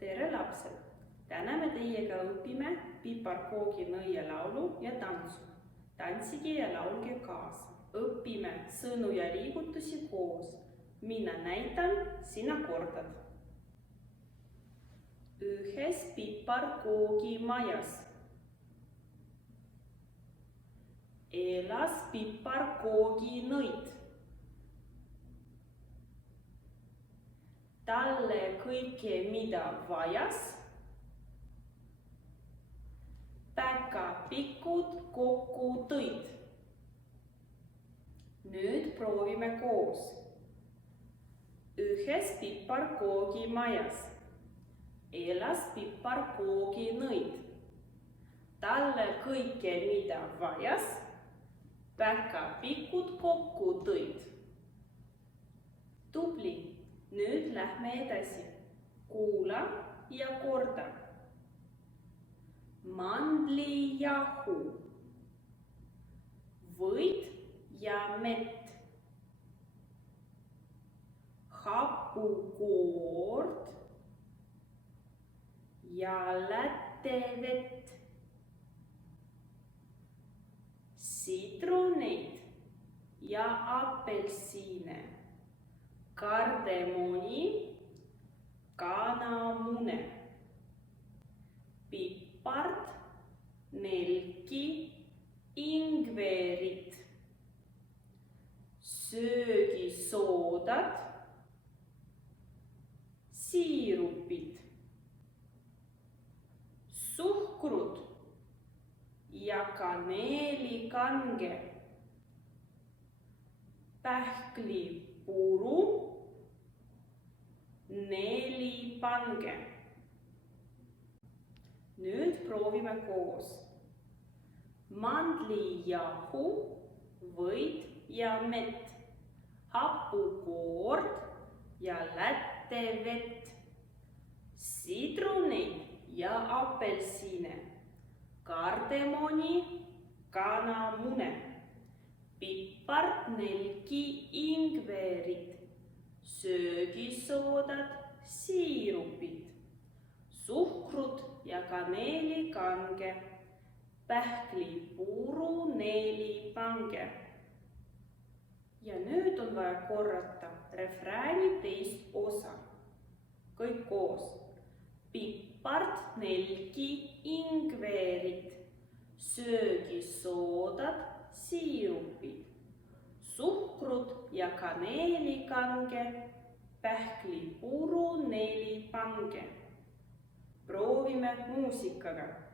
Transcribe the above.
Tere lapsed! Täna me teiega õpime piparkoogi nõia laulu ja tantsu. Tantsige ja laulge kaasa. Õpime sõnu ja liigutusi koos. Mina näitan, sina kordad. Ühes piparkoogi majas elas piparkoogi nõid. Talle kõike, mida vajas, päkapikud kokku tõid. Nüüd proovime koos. Ühes piparkoogi majas elas piparkoogi nõid. Talle kõike, mida vajas, päkapikud kokku tõid. Tubli! Nüüd lähme edasi. Kuula ja korda. Mandlijahu, võit ja mett, hapukoort ja lättevett, sitroneid ja apelsine, kardemoni, kanamune, pipart, nelki, ingverit, söögisoodat, siirupid, suhkrut ja kaneelikange, pähklipuru, 4 pange. Nüüd proovime koos. Mandlijahu, võit ja mett, hapukoort ja lättevett, sitroneid ja apelsine, kardemoni, kanamune, pipart, nelki, ingverit, söögisoodat, siirupid, suhkrut ja kaneelikange, pähklipuru, 4 pange. Ja nüüd on vaja korrata refrääni teist osa. Kõik koos. Pipart, nelki, ingverit, söögisoodat, siirupid, suhkrut ja kaneelikange, pähklipuru, 4 pange. Proovime muusikaga.